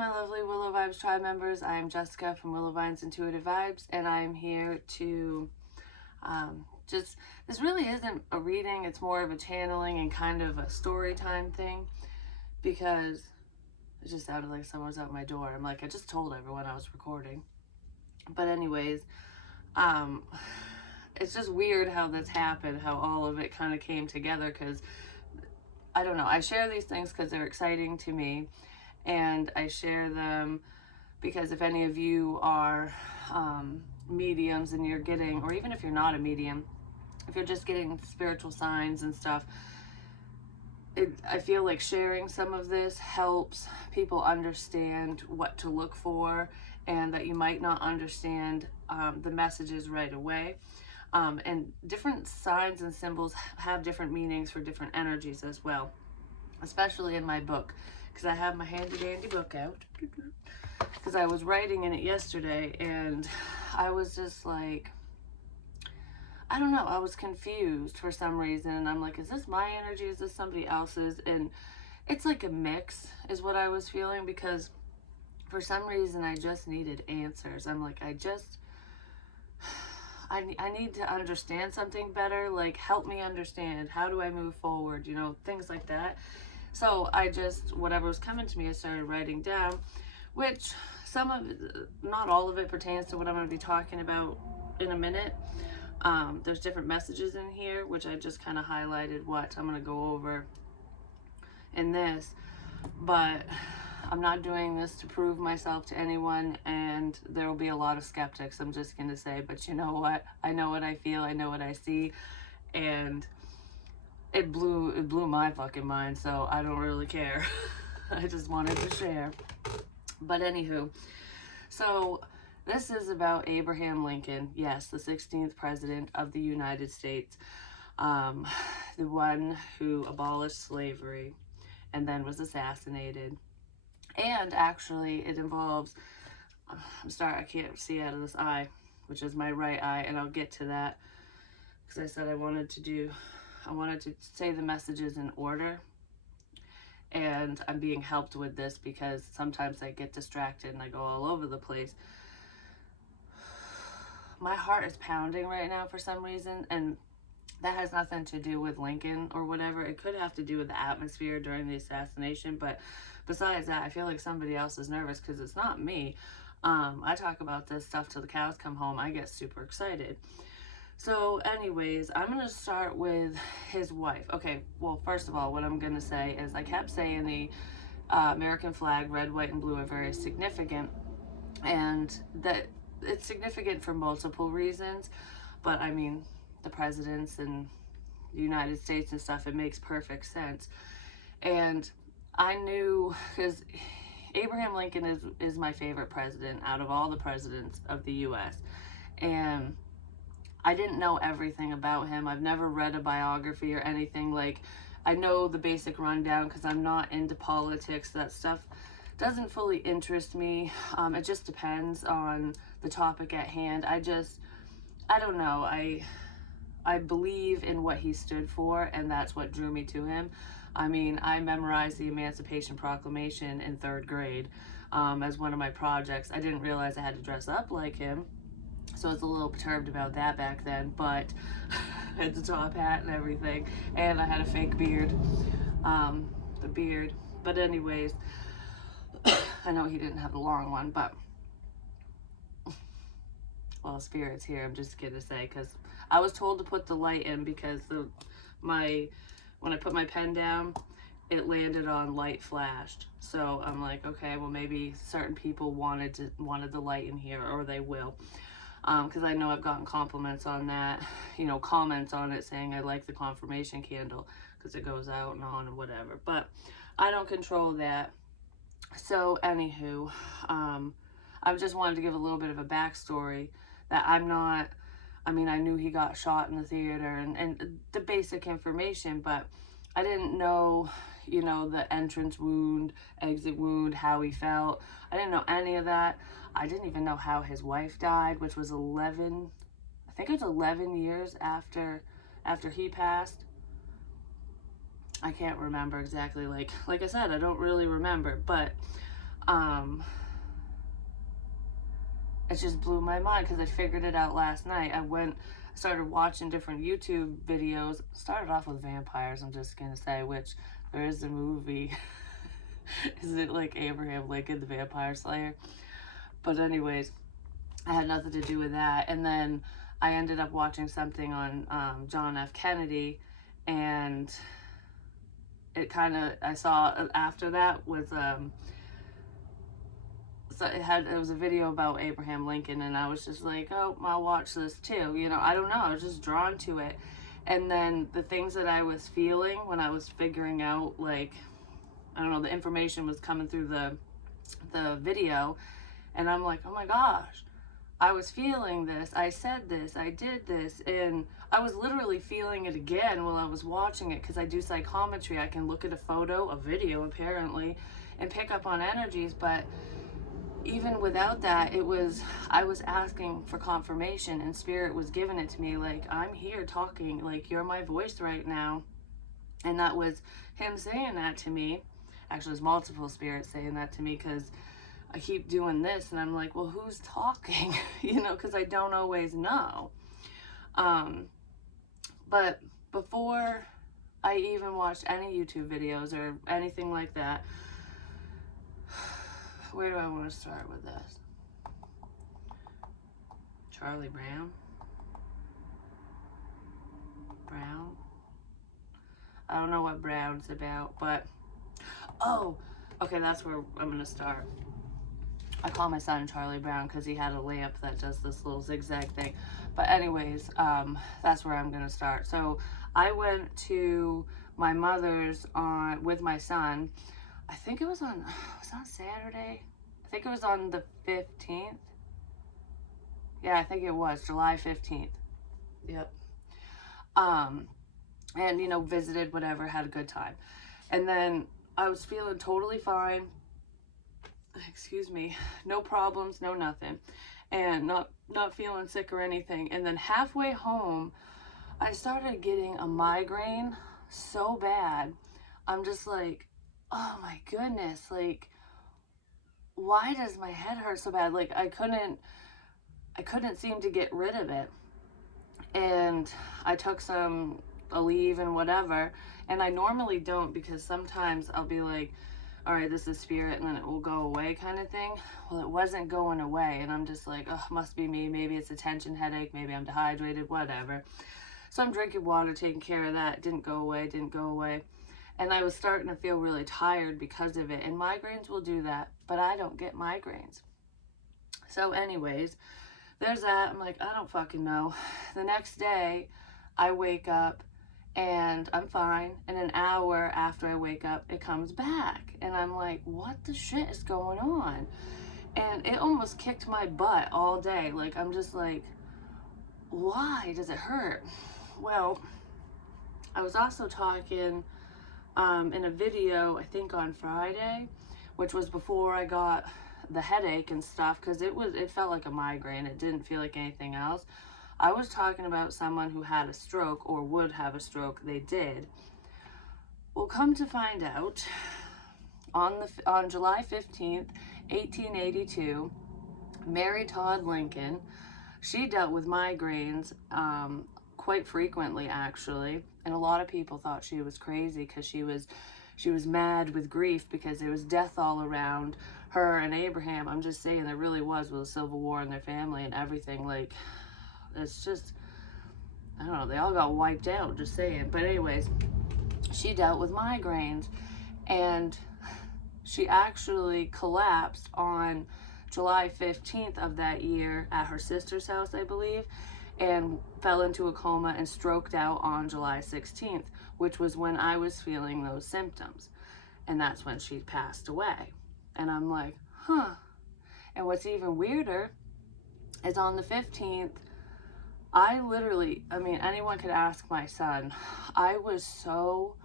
my lovely Willow Vibes tribe members. I am Jessica from Willow Vines Intuitive Vibes, and I am here to this really isn't a reading, it's more of a channeling and kind of a story time thing, because it just sounded like someone was at my door. I'm like, I just told everyone I was recording. But anyways, it's just weird how this happened, how all of it kind of came together, because I don't know, I share these things because they're exciting to me, and I share them because if any of you are mediums and you're getting, or even if you're not a medium, if you're just getting spiritual signs and stuff, I feel like sharing some of this helps people understand what to look for, and that you might not understand the messages right away. And different signs and symbols have different meanings for different energies as well, especially in my book, because I have my handy dandy book out, because I was writing in it yesterday, and I was just like, I don't know, I was confused for some reason, and I'm like, is this my energy, is this somebody else's? And it's like a mix is what I was feeling, because for some reason I just needed answers. I'm like, I need to understand something better, like help me understand, how do I move forward, you know, things like that. So I just, whatever was coming to me, I started writing down, which some of it, not all of it, pertains to what I'm going to be talking about in a minute. There's different messages in here, which I just kind of highlighted what I'm going to go over in this, but I'm not doing this to prove myself to anyone, and there will be a lot of skeptics, I'm just going to say, but you know what? I know what I feel, I know what I see, and it blew my fucking mind, so I don't really care. I just wanted to share. But anywho, so this is about Abraham Lincoln, yes, the 16th president of the United States, the one who abolished slavery and then was assassinated. And actually it involves, I can't see out of this eye, which is my right eye, and I'll get to that, because I said I wanted to say the messages in order, and I'm being helped with this because sometimes I get distracted and I go all over the place. My heart is pounding right now for some reason, and that has nothing to do with Lincoln or whatever. It could have to do with the atmosphere during the assassination, but besides that, I feel like somebody else is nervous, because it's not me. I talk about this stuff till the cows come home. I get super excited. So anyways, I'm going to start with his wife. Okay, well, first of all, what I'm going to say is I kept saying the American flag, red, white, and blue, are very significant, and that it's significant for multiple reasons, but I mean, the presidents and the United States and stuff, it makes perfect sense. And I knew, because Abraham Lincoln is my favorite president out of all the presidents of the US, and I didn't know everything about him. I've never read a biography or anything. Like, I know the basic rundown because I'm not into politics. That stuff doesn't fully interest me. It just depends on the topic at hand. I don't know. I believe in what he stood for, and that's what drew me to him. I mean, I memorized the Emancipation Proclamation in 3rd grade as one of my projects. I didn't realize I had to dress up like him, so I was a little perturbed about that back then, but I had the top hat and everything, and I had a fake beard, but anyways, I know he didn't have the long one, but, well, Spirit's here, I'm just gonna say, because I was told to put the light in, because when I put my pen down, it landed on light flashed. So I'm like, okay, well, maybe certain people wanted the light in here, or they will. Because I know I've gotten compliments on that, you know, comments on it saying I like the confirmation candle because it goes out and on and whatever. But I don't control that. So anywho, I just wanted to give a little bit of a backstory that I knew he got shot in the theater and the basic information, but I didn't know, you know, the entrance wound, exit wound, how he felt. I didn't know any of that. I didn't even know how his wife died, which was 11 years after he passed. I can't remember exactly. Like I said, I don't really remember, but Um, it just blew my mind because I figured it out last night. Started watching different YouTube videos. Started off with vampires, I'm just gonna say, which there is a movie. Is it like Abraham Lincoln, the Vampire Slayer? But anyways, I had nothing to do with that. And then I ended up watching something on John F. Kennedy, and I saw after that was so it was a video about Abraham Lincoln, and I was just like, oh, I'll watch this too. I don't know, I was just drawn to it. And then the things that I was feeling when I was figuring out, like, I don't know, the information was coming through the video, and I'm like, oh my gosh, I was feeling this, I said this, I did this, and I was literally feeling it again while I was watching it, because I do psychometry. I can look at a video apparently, and pick up on energies. But even without that, I was asking for confirmation, and Spirit was giving it to me, like, I'm here talking, like, you're my voice right now. And that was him saying that to me. Actually, there's multiple spirits saying that to me, because I keep doing this, and I'm like, well, who's talking? Because I don't always know. But before I even watched any YouTube videos or anything like that, where do I want to start with this? Charlie Brown? I don't know what Brown's about, but oh, okay, that's where I'm going to start. I call my son Charlie Brown because he had a lamp that does this little zigzag thing. But anyways, that's where I'm going to start. So I went to my mother's with my son. I think it was on Saturday. I think it was on the 15th. Yeah, I think it was July 15th. Yep. And, visited, whatever, had a good time. And then I was feeling totally fine. Excuse me. No problems, no nothing. And not feeling sick or anything. And then halfway home, I started getting a migraine so bad. I'm just like, oh my goodness, like, why does my head hurt so bad? Like, I couldn't seem to get rid of it. And I took a leave and whatever, and I normally don't, because sometimes I'll be like, all right, this is spirit, and then it will go away kind of thing. Well, it wasn't going away, and I'm just like, oh, must be me. Maybe it's a tension headache. Maybe I'm dehydrated, whatever. So I'm drinking water, taking care of that. Didn't go away. And I was starting to feel really tired because of it. And migraines will do that, but I don't get migraines. So anyways, there's that. I'm like, I don't fucking know. The next day, I wake up and I'm fine. And an hour after I wake up, it comes back. And I'm like, what the shit is going on? And it almost kicked my butt all day. Like, I'm just like, why does it hurt? Well, I was also talking in a video, I think on Friday, which was before I got the headache and stuff, because it felt like a migraine. It didn't feel like anything else. I was talking about someone who had a stroke, or would have a stroke. They did. Well, come to find out, on July 15th, 1882, Mary Todd Lincoln, she dealt with migraines quite frequently, actually, and a lot of people thought she was crazy because she was mad with grief because there was death all around her and Abraham. I'm just saying, there really was with the Civil War in their family and everything. Like, it's just, I don't know, they all got wiped out, just saying. But anyways, she dealt with migraines, and she actually collapsed on July 15th of that year at her sister's house, I believe, and fell into a coma and stroked out on July 16th, which was when I was feeling those symptoms. And that's when she passed away. And I'm like, huh. And what's even weirder is on the 15th, I mean, anyone could ask my son, I was so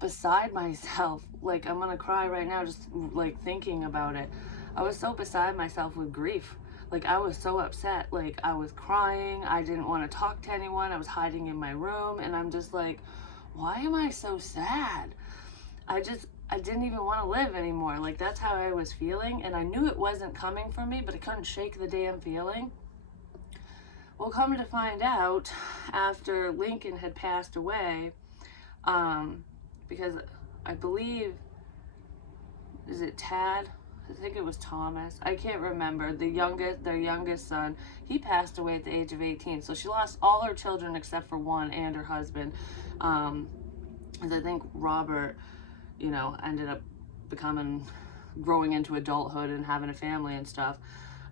beside myself. Like, I'm gonna cry right now just like thinking about it. I was so beside myself with grief. Like, I was so upset. Like, I was crying. I didn't want to talk to anyone. I was hiding in my room, and I'm just like, why am I so sad? I didn't even want to live anymore. Like, that's how I was feeling, and I knew it wasn't coming from me, but I couldn't shake the damn feeling. Well, come to find out, after Lincoln had passed away, because I believe, is it Tad? I think it was Thomas. I can't remember. Their youngest son, he passed away at the age of 18. So she lost all her children except for one and her husband. As I think Robert, ended up growing into adulthood and having a family and stuff.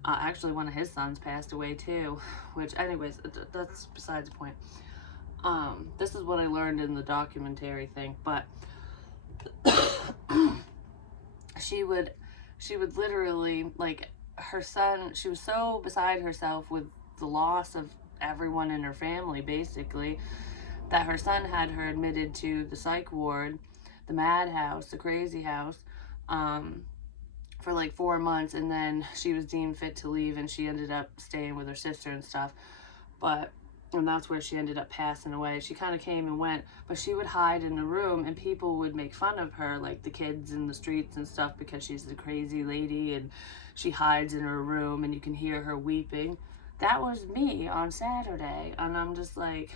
Actually, one of his sons passed away too, which, anyways, that's besides the point. This is what I learned in the documentary thing, but she would literally, like, her son, she was so beside herself with the loss of everyone in her family, basically, that her son had her admitted to the psych ward, the madhouse, the crazy house, for like 4 months, and then she was deemed fit to leave, and she ended up staying with her sister and stuff. And that's where she ended up passing away. She kind of came and went, but she would hide in a room, and people would make fun of her, like the kids in the streets and stuff, because she's a crazy lady and she hides in her room and you can hear her weeping. That was me on Saturday, and I'm just like,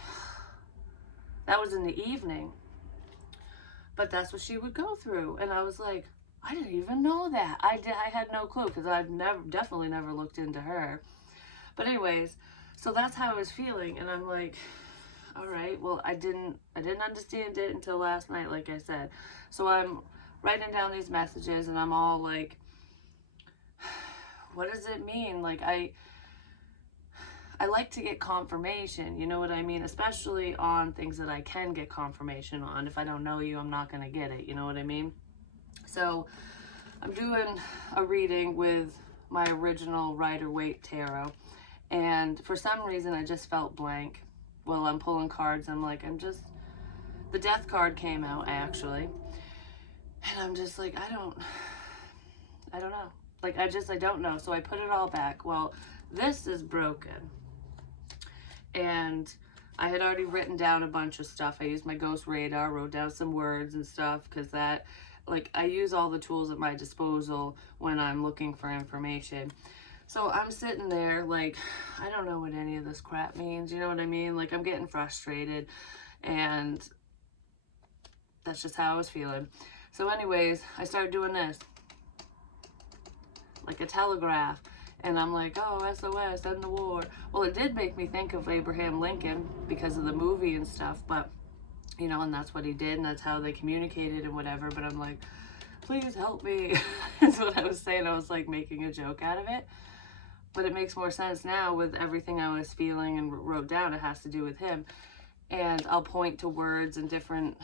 that was in the evening, but that's what she would go through. And I was like, I didn't even know that. I had no clue, because I've definitely never looked into her. But anyways, so that's how I was feeling, and I'm like, all right, well, I didn't understand it until last night, like I said. So I'm writing down these messages, and I'm all like, what does it mean? Like, I like to get confirmation, you know what I mean? Especially on things that I can get confirmation on. If I don't know you, I'm not going to get it, you know what I mean? So I'm doing a reading with my original Rider-Waite tarot, and for some reason I just felt blank. Well, I'm pulling cards, I'm like, the death card came out, actually, and I'm just like, I don't know. Like, I don't know. So I put it all back. Well, this is broken, and I had already written down a bunch of stuff. I used my ghost radar, wrote down some words and stuff, because that, like, I use all the tools at my disposal when I'm looking for information. So I'm sitting there like, I don't know what any of this crap means, you know what I mean? Like, I'm getting frustrated, and that's just how I was feeling. So anyways, I started doing this, like a telegraph, and I'm like, oh, SOS, end the war. Well, it did make me think of Abraham Lincoln because of the movie and stuff, but, and that's what he did, and that's how they communicated and whatever. But I'm like, please help me. That's what I was saying. I was like making a joke out of it. But it makes more sense now with everything I was feeling and wrote down. It has to do with him. And I'll point to words and different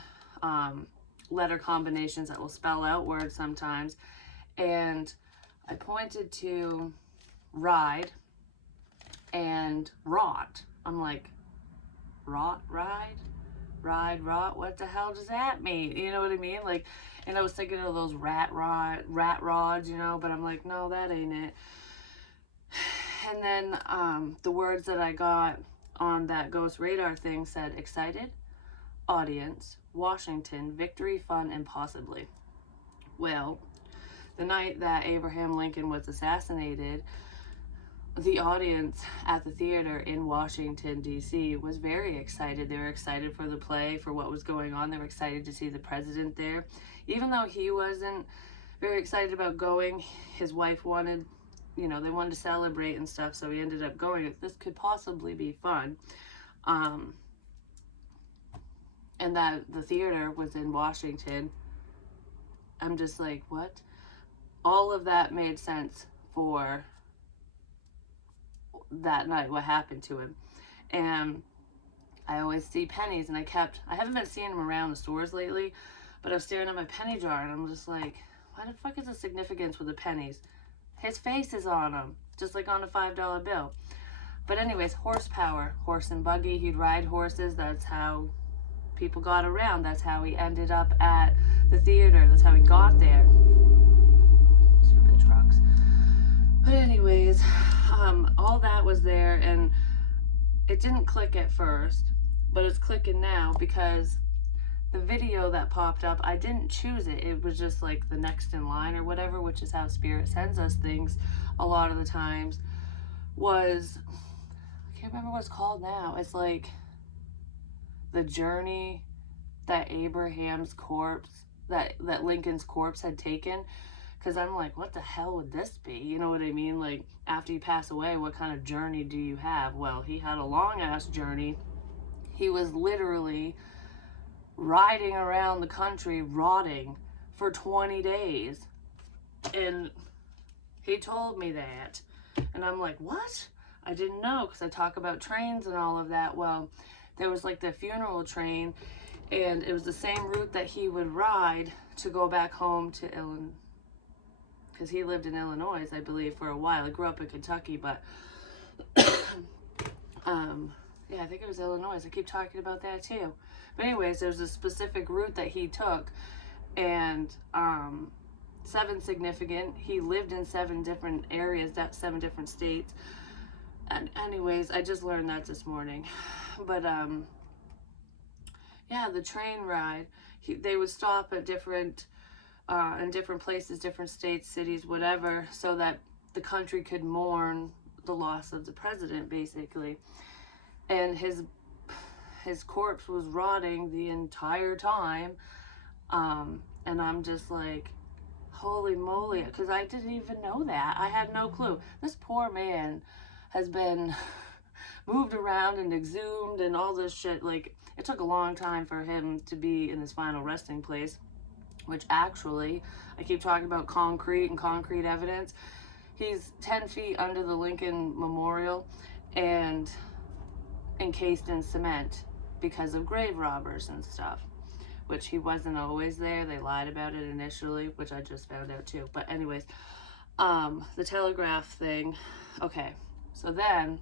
letter combinations that will spell out words sometimes. And I pointed to ride and rot. I'm like, rot, ride, rot, what the hell does that mean? You know what I mean? Like, and I was thinking of those rat rods, but I'm like, no, that ain't it. And then the words that I got on that ghost radar thing said excited, audience, Washington, victory, fun, and possibly. Well, the night that Abraham Lincoln was assassinated, the audience at the theater in Washington, D.C. was very excited. They were excited for the play, for what was going on. They were excited to see the president there. Even though he wasn't very excited about going, his wife wanted, they wanted to celebrate and stuff, so he ended up going. This could possibly be fun. And that the theater was in Washington. I'm just like, what? All of that made sense for that night, what happened to him. And I always see pennies, and I haven't been seeing them around the stores lately, but I was staring at my penny jar, and I'm just like, why the fuck is the significance with the pennies? His face is on them, just like on a $5 bill. But anyways, horsepower, horse and buggy, he'd ride horses. That's how people got around. That's how he ended up at the theater. That's how he got there. Stupid trucks. But anyways, all that was there, and it didn't click at first, but it's clicking now, because the video that popped up, I didn't choose it. It was just like the next in line or whatever, which is how Spirit sends us things a lot of the times. Was, I can't remember what it's called now. It's like the journey that Abraham's corpse, that Lincoln's corpse had taken. Because I'm like, what the hell would this be? You know what I mean? Like, after you pass away, what kind of journey do you have? Well, he had a long-ass journey. He was literally riding around the country rotting for 20 days. And he told me that. And I'm like, what? I didn't know, because I talk about trains and all of that. Well, there was like the funeral train, and it was the same route that he would ride to go back home to Illinois. Because he lived in Illinois, I believe, for a while. I grew up in Kentucky, but yeah, I think it was Illinois. I keep talking about that too. But anyways, there's a specific route that he took, and 7 significant. He lived in 7 different areas, 7 different states. And anyways, I just learned that this morning. But yeah, the train ride. They would stop at different in different places, different states, cities, whatever, so that the country could mourn the loss of the president, basically. And his corpse was rotting the entire time, and I'm just like, holy moly, because I didn't even know that. I had no clue. This poor man has been moved around and exhumed and all this shit. Like, it took a long time for him to be in his final resting place, which actually, I keep talking about concrete and concrete evidence. He's 10 feet under the Lincoln Memorial and encased in cement because of grave robbers and stuff, which he wasn't always there. They lied about it initially, which I just found out too. But anyways, the telegraph thing. Okay, so then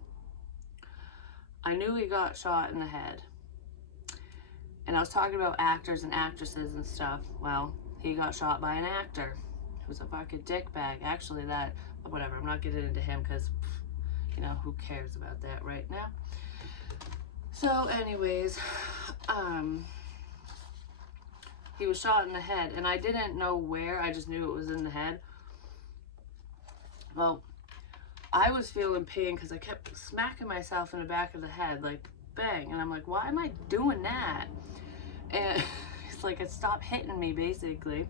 I knew he got shot in the head. And I was talking about actors and actresses and stuff. Well, he got shot by an actor who's a fucking dickbag. Actually, whatever, I'm not getting into him because, you know, who cares about that right now? So anyways, he was shot in the head, and I didn't know where. I just knew it was in the head. Well, I was feeling pain because I kept smacking myself in the back of the head, like, bang. And I'm like, why am I doing that? And it's like it stopped hitting me, basically.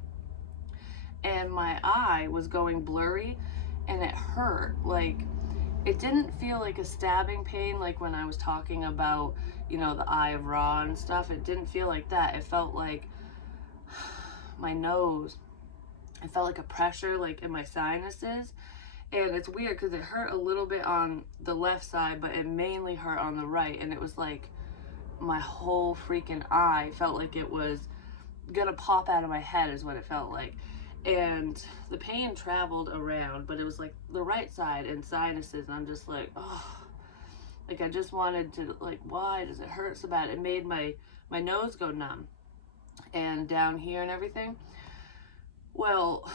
And my eye was going blurry, and it hurt. Like, it didn't feel like a stabbing pain like when I was talking about, you know, the Eye of Ra and stuff. It didn't feel like that. It felt like my nose. It felt like a pressure, like, in my sinuses. And it's weird because it hurt a little bit on the left side, but it mainly hurt on the right. And it was like my whole freaking eye felt like it was gonna pop out of my head, is what it felt like. And the pain traveled around, but it was like the right side and sinuses. And I'm just like, oh, like, I just wanted to, like, why does it hurt so bad? It made my nose go numb and down here and everything. Well,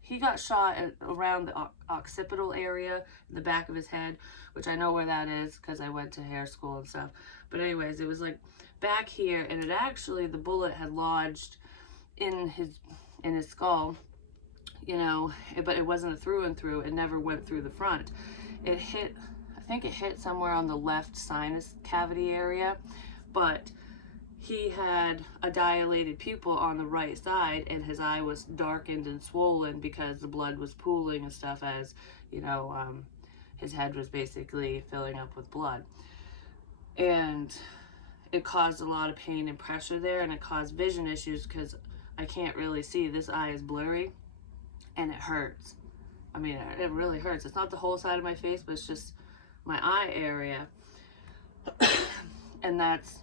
he got shot around the occipital area, in the back of his head, which I know where that is because I went to hair school and stuff. But anyways, it was like back here, and it actually, the bullet had lodged in his skull, you know, but it wasn't a through and through. It never went through the front. It hit, I think it hit somewhere on the left sinus cavity area, but he had a dilated pupil on the right side, and his eye was darkened and swollen because the blood was pooling and stuff, as, you know, his head was basically filling up with blood. And it caused a lot of pain and pressure there, and it caused vision issues because I can't really see. This eye is blurry, and it hurts. I mean, it really hurts. It's not the whole side of my face, but it's just my eye area. And that's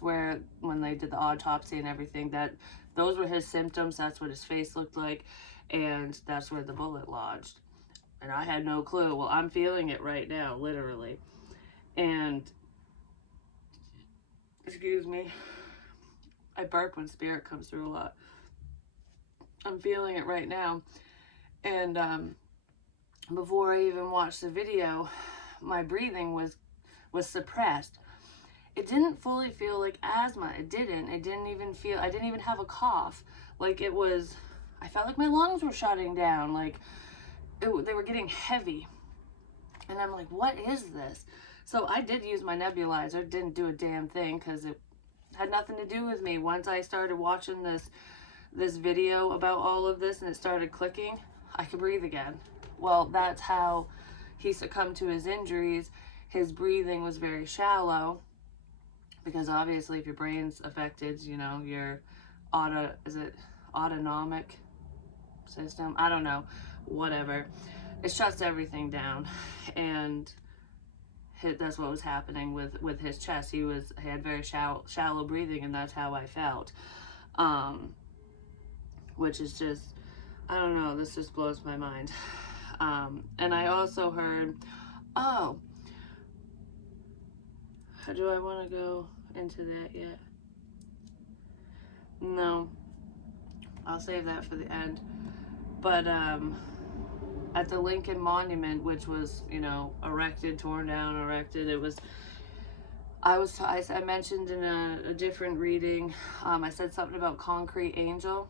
where, when they did the autopsy and everything, those were his symptoms. That's what his face looked like, and that's where the bullet lodged. And I had no clue. Well, I'm feeling it right now, literally. And, excuse me, I burp when spirit comes through a lot. I'm feeling it right now. And before I even watched the video, my breathing was suppressed. it didn't fully feel like asthma. It didn't even feel, I didn't even have a cough. Like it was, I felt like my lungs were shutting down. Like they were getting heavy. And I'm like, what is this? So I did use my nebulizer. It didn't do a damn thing because it had nothing to do with me. Once I started watching this video about all of this and it started clicking, I could breathe again. Well, that's how he succumbed to his injuries. His breathing was very shallow because obviously if your brain's affected, you know, your autonomic system? I don't know. Whatever. It shuts everything down. And that's what was happening with his chest. He had very shallow breathing, and that's how I felt. Which is just, I don't know, this just blows my mind. And I also heard, oh, do I want to go into that yet? No, I'll save that for the end. But at the Lincoln Monument, which was, you know, erected, torn down, erected, it was, I mentioned in a different reading, I said something about concrete angel.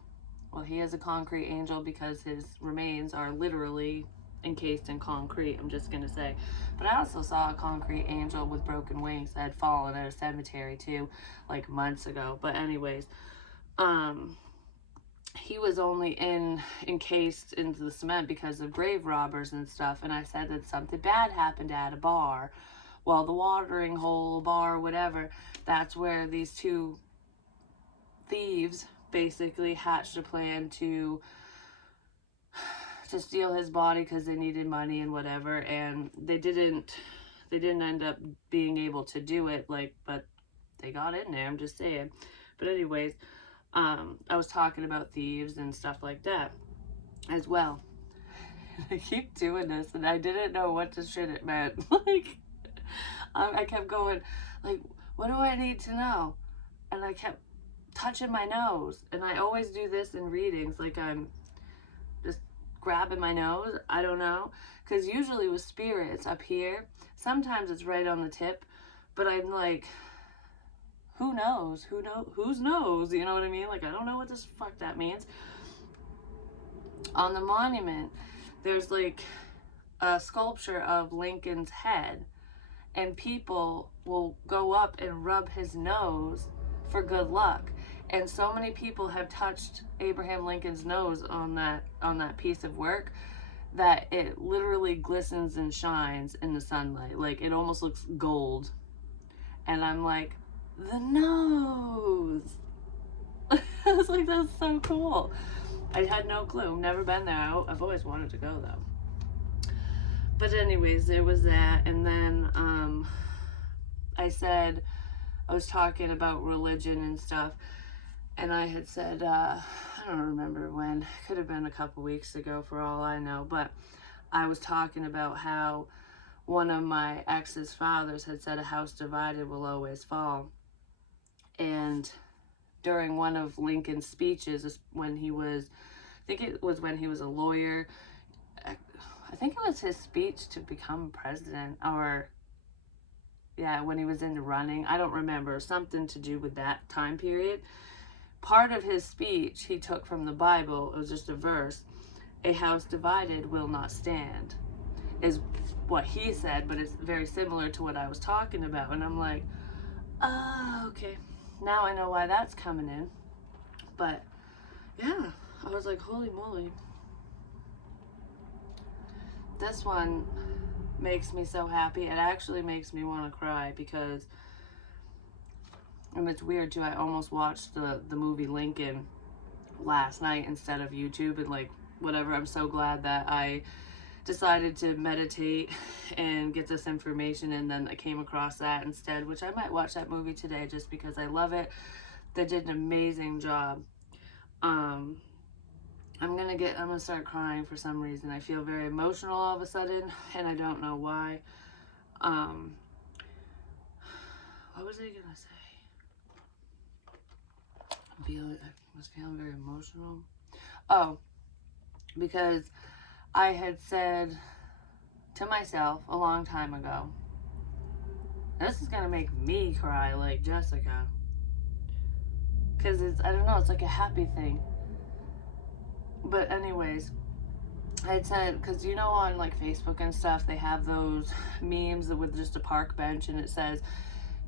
Well, he is a concrete angel because his remains are literally encased in concrete, I'm just gonna say. But I also saw a concrete angel with broken wings that had fallen at a cemetery too, like months ago. But anyways, he was only encased into the cement because of grave robbers and stuff. And I said that something bad happened at a bar. Well, the watering hole, bar, whatever, that's where these two thieves basically hatched a plan to steal his body because they needed money and whatever. And they didn't end up being able to do it, like, but they got in there, I'm just saying. But anyways, I was talking about thieves and stuff like that as well. I keep doing this and I didn't know what the shit it meant. Like, I kept going, like, what do I need to know? And I kept touching my nose. And I always do this in readings, like I'm just grabbing my nose. I don't know. Because usually with spirit, it's up here. Sometimes it's right on the tip. But I'm like, who knows? Whose knows? You know what I mean? Like, I don't know what this fuck that means. On the monument, there's like a sculpture of Lincoln's head. And people will go up and rub his nose for good luck. And so many people have touched Abraham Lincoln's nose on that piece of work that it literally glistens and shines in the sunlight. Like, it almost looks gold. And I'm like, the nose. I was like, that's so cool. I had no clue. Never been there. I've always wanted to go though. But anyways, there was that. And then I was talking about religion and stuff. And I had said, I don't remember when. It could have been a couple weeks ago for all I know. But I was talking about how one of my ex's fathers had said a house divided will always fall. And during one of Lincoln's speeches, when he was, I think it was when he was a lawyer, I think it was his speech to become president, or yeah, when he was in the running, I don't remember, something to do with that time period. Part of his speech he took from the Bible, it was just a verse, a house divided will not stand, is what he said, but it's very similar to what I was talking about. And I'm like, oh, okay. Now I know why that's coming in. But yeah, I was like, holy moly. This one makes me so happy. It actually makes me want to cry because, and it's weird too, I almost watched the movie Lincoln last night instead of YouTube and like whatever. I'm so glad that I decided to meditate and get this information, and then I came across that instead, which I might watch that movie today just because I love it. They did an amazing job. I'm gonna start crying for some reason. I feel very emotional all of a sudden, and I don't know why. What was I gonna say? I was feeling very emotional. Oh, because I had said to myself a long time ago, This is gonna make me cry like Jessica. Because it's, I don't know, it's like a happy thing. But anyways, I said, because you know on like Facebook and stuff, they have those memes with just a park bench, and it says,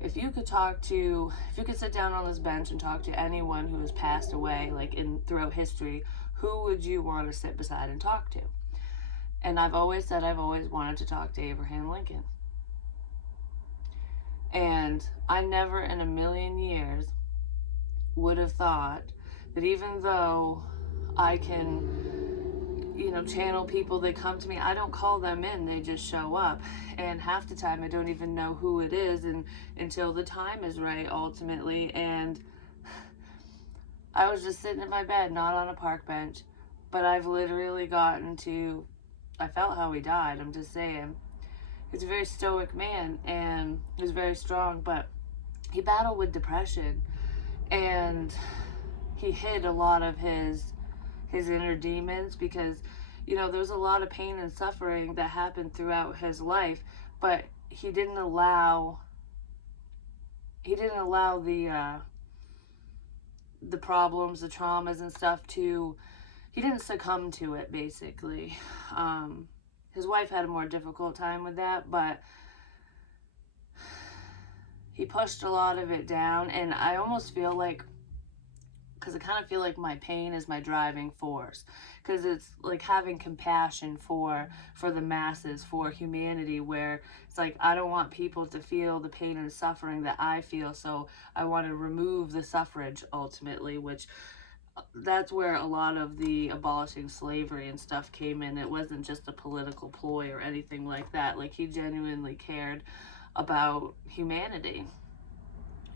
if you could sit down on this bench and talk to anyone who has passed away, like throughout history, who would you want to sit beside and talk to? And I've always said I've always wanted to talk to Abraham Lincoln. And I never in a million years would have thought that even though I can, channel people, they come to me, I don't call them in, they just show up. And half the time I don't even know who it is until the time is right, ultimately. And I was just sitting in my bed, not on a park bench, but I've literally I felt how he died, I'm just saying. He's a very stoic man, and he was very strong, but he battled with depression, and he hid a lot of his inner demons, because there was a lot of pain and suffering that happened throughout his life, but he didn't allow the problems, the traumas and stuff he didn't succumb to it, basically. His wife had a more difficult time with that, but he pushed a lot of it down. And I almost feel like, because I kind of feel like my pain is my driving force, because it's like having compassion for the masses, for humanity, where it's like I don't want people to feel the pain and suffering that I feel, so I want to remove the suffrage, ultimately, which that's where a lot of the abolishing slavery and stuff came in. It wasn't just a political ploy or anything like that. Like, he genuinely cared about humanity.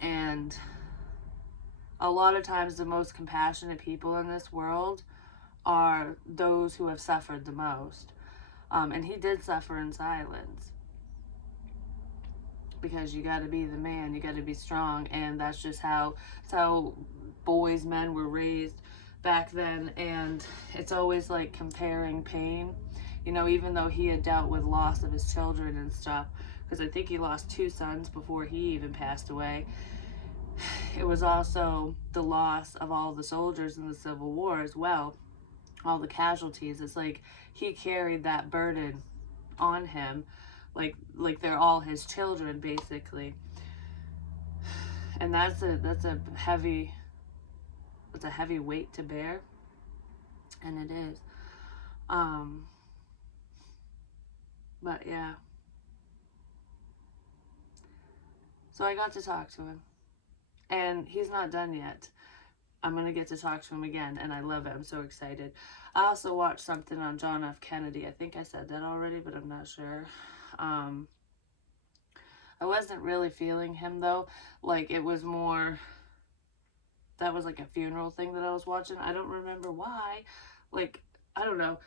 And a lot of times the most compassionate people in this world are those who have suffered the most. And he did suffer in silence, because you got to be the man, you got to be strong, and that's just how boys, men were raised back then. And it's always like comparing pain, even though he had dealt with loss of his children and stuff, because I think he lost 2 sons before he even passed away. It was also the loss of all the soldiers in the Civil War as well, all the casualties. It's like he carried that burden on him, like they're all his children, basically. And that's a heavy weight to bear, and it is. But yeah, so I got to talk to him, and he's not done yet. I'm gonna get to talk to him again, and I love it. I'm so excited. I also watched something on John F. Kennedy. I think I said that already, but I'm not sure. I wasn't really feeling him, though. Like, it was more, that was like a funeral thing that I was watching. I don't remember why. Like, I don't know.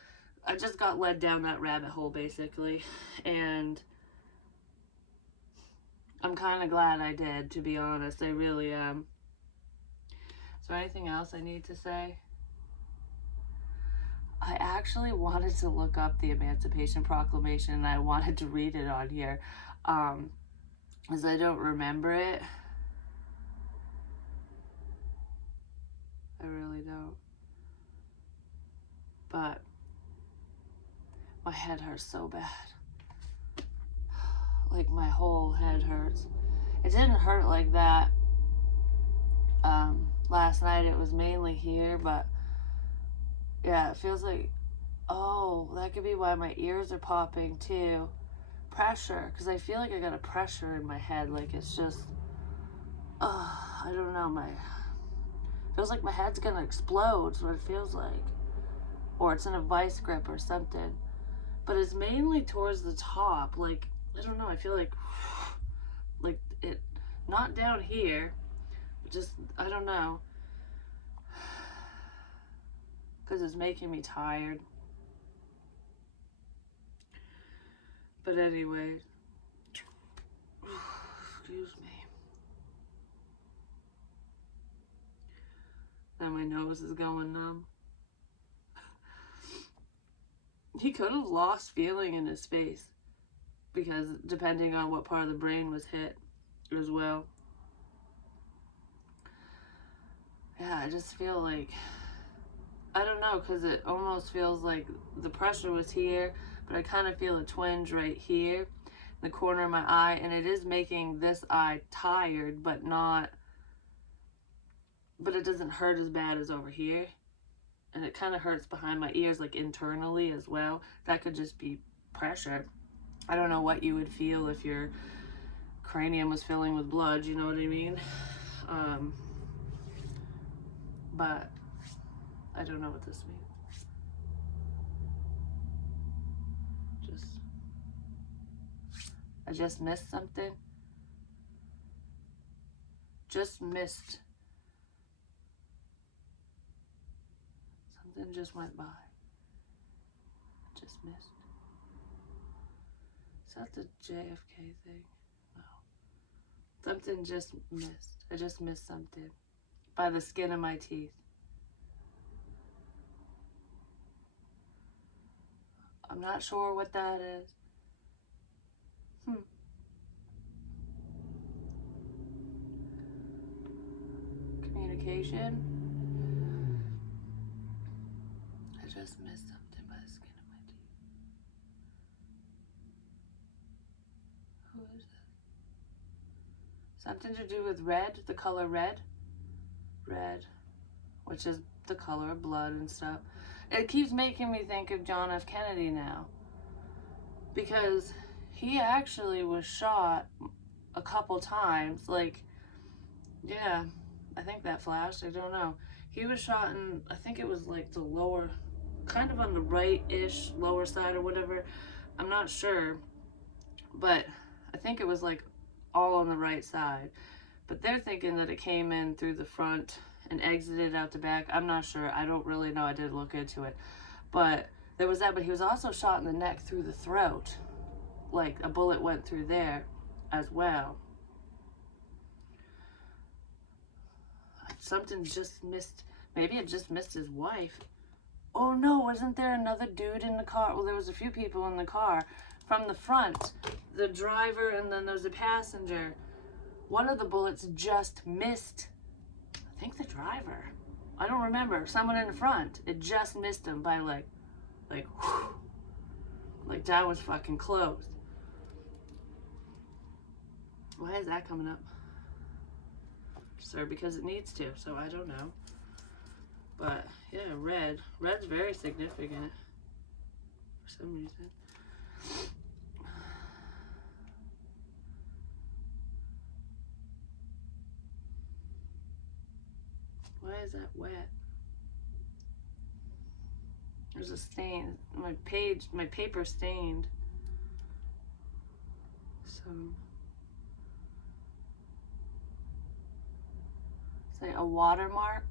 I just got led down that rabbit hole, basically. And I'm kind of glad I did, to be honest. I really am. Is there anything else I need to say? I actually wanted to look up the Emancipation Proclamation, and I wanted to read it on here, because I don't remember it. I really don't. But my head hurts so bad. Like, my whole head hurts. It didn't hurt like that last night. It was mainly here, but yeah, it feels like, oh, that could be why my ears are popping too. Pressure, because I feel like I got a pressure in my head. Like, it's just, I don't know, feels like my head's gonna explode, is what it feels like. Or it's in a vice grip or something. But it's mainly towards the top. Like, I don't know, I feel like it, not down here, just, I don't know. Because it's making me tired. But anyway, excuse me. Now my nose is going numb. He could have lost feeling in his face, because depending on what part of the brain was hit as well. Yeah, I just feel like, I don't know, because it almost feels like the pressure was here, but I kind of feel a twinge right here in the corner of my eye, and it is making this eye tired, but it doesn't hurt as bad as over here. And it kind of hurts behind my ears, like internally as well. That could just be pressure. I don't know what you would feel if your cranium was filling with blood, you know what I mean? But I don't know what this means. I just missed something. Just missed. Something just went by. Just missed. Is that the JFK thing? No. Something just missed. I just missed something. By the skin of my teeth. I'm not sure what that is. Communication. I just missed something by the skin of my teeth. Who is it? Something to do with red, the color red. Red, which is the color of blood and stuff. It keeps making me think of John F. Kennedy now, because he actually was shot a couple times. Like, yeah, I think that flashed, I don't know. He was shot in, I think it was like the lower, kind of on the right-ish lower side or whatever. I'm not sure, but I think it was like all on the right side. But they're thinking that it came in through the front and exited out the back. I'm not sure. I don't really know. I didn't look into it. But there was that. But he was also shot in the neck through the throat. Like a bullet went through there as well. Something just missed. Maybe it just missed his wife. Oh no, wasn't there another dude in the car? Well, there was a few people in the car. From the front, the driver, and then there's a passenger. One of the bullets just missed, I think, the driver. I don't remember. Someone in the front. It just missed him by like whew. Like that was fucking close. Why is that coming up? Sir, because it needs to, so I don't know. But yeah, red. Red's very significant for some reason. Why is that wet? There's a stain. My paper stained. So, say a watermark,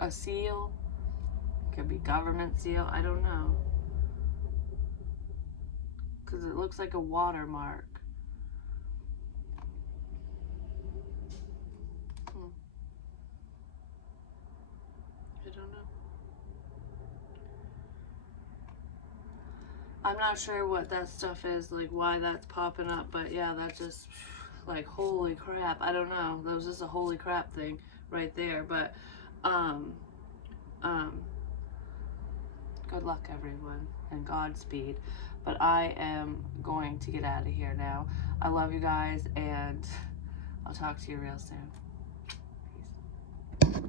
a seal. Could be government seal. I don't know. Because it looks like a watermark. I don't know. I'm not sure what that stuff is, like why that's popping up, but yeah, that just, like, holy crap. I don't know. That was just a holy crap thing right there, but, good luck, everyone, and Godspeed. But I am going to get out of here now. I love you guys, and I'll talk to you real soon.